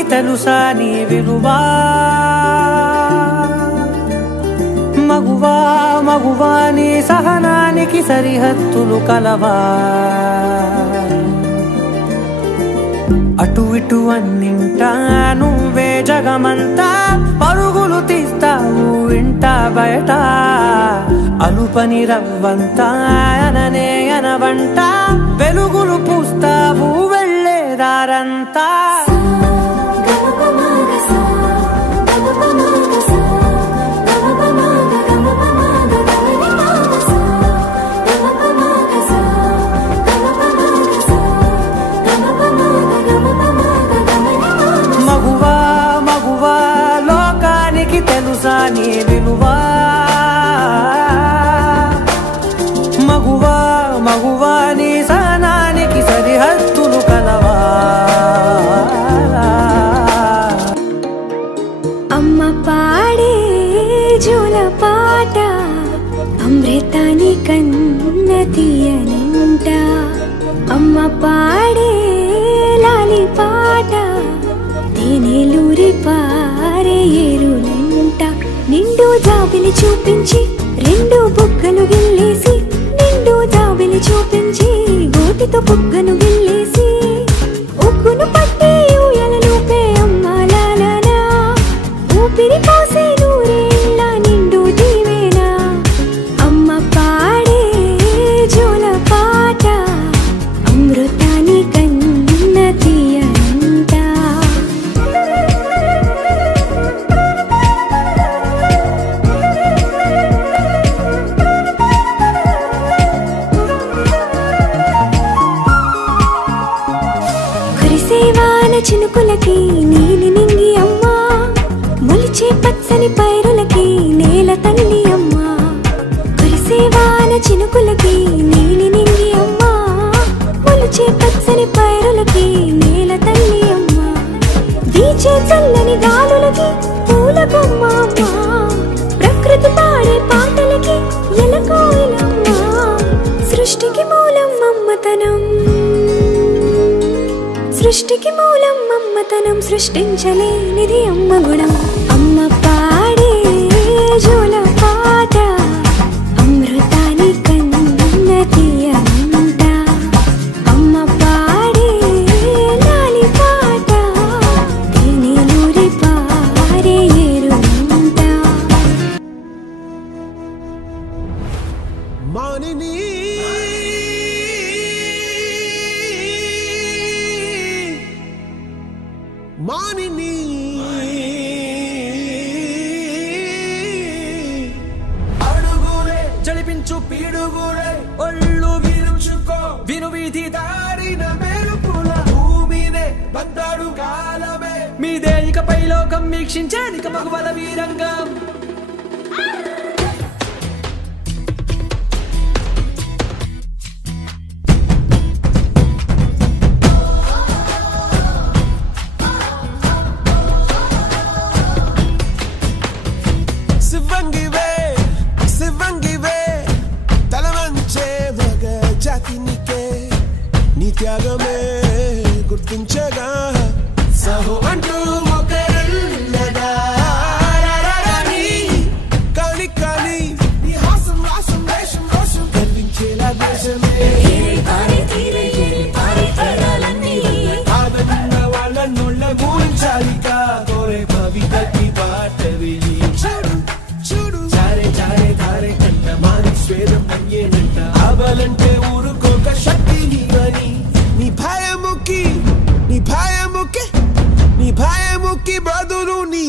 లోకానికి తెలుసా నీ విలువా మగువా మగువా నీ సహనానికి సరిహద్దులు కలవా అటు ఇటు అన్నింటా నువ్వే జగమంతా పరుగులు తీస్తావు ఇంట బయట అలుపని రవ్వంతా అననే అనవంట వెలుగులు పూస్తావు వెళ్ళేదారంతా మగువా మగువా లోకానికి తెలుసా నీ విలువా మగువా మగువా నీ సహనానికి సరిహద్దులు కలవా అమ్మ పాడే జోల పాట అమృతాని కన్న తీయనంట అమ్మ పాడే లాలి పాట తేనెలూరి పారే ఏరులంట నిండు జాబిలి చూపించి రెండు బుగ్గలు గిల్లేసి నిండు జాబిలి చూపించి గోటితో బుగ్గను గిల్లేసి ఉగ్గును పట్టి ఊయలనుపే అమ్మాలాలనా ఊపిరి పోసే నూరేళ్ళ నిండు దీవేనా అమ్మ పాడే జోల పాట అమృతాని కన్న తీయనంట కురిసేవాన చినుకులకి నీలి నింగి అమ్మా మొలిచే పచ్చని పైరులకి నేల తల్లి అమ్మా కురిసేవాన చినుకులకి నీలి నింగి అమ్మా మొలిచే పచ్చని పైరులకి నేల తల్లి అమ్మా వీచే చల్లని గాలులకి పూల బొమ్మ అమ్మా ప్రకృతి పాడే పాటలకి ఎలకోయిలమ్మా సృష్టికి మూలం మమ్మతనం సృష్టికి మూలం మమ్మతనం సృష్టించలేనిది అమ్మ గుణం అమ్మ పాడే జోల పాట అమృతాని కన్న తీయనంట అమ్మ పాడే లాలి పాట తేనెలూరి పారే ఏరులంట మానిని మానిని అడుగులే జడిపించు పీడుగులే ఒళ్ళు విరుచుకో విను వీధి దారిన మెరుపుల భూమినే బందాడు కాలమే మీదే ఇకపై లోకం వీక్షించేదిక మగువల వీరంగం శివంగివే తలవంచే మగ జాతినికే నీ త్యాగమే గుర్తించగా సహో అంటూ ఒకరున్నదా కాని కాని నీ హాసం రాసం వేషం రోషం కనిపించేలా దేశమే కాదన్న వాళ్ళ నోళ్ళ మూడించాలిగా కోరే భవితకి బాట వెళ్ళి చూడు చారే చారే ధారే కంట మాని స్వేదం అయ్యేనంట అవలంటే ఊరుకోక శక్తి నీవని నీ భయముకి బదులు నీ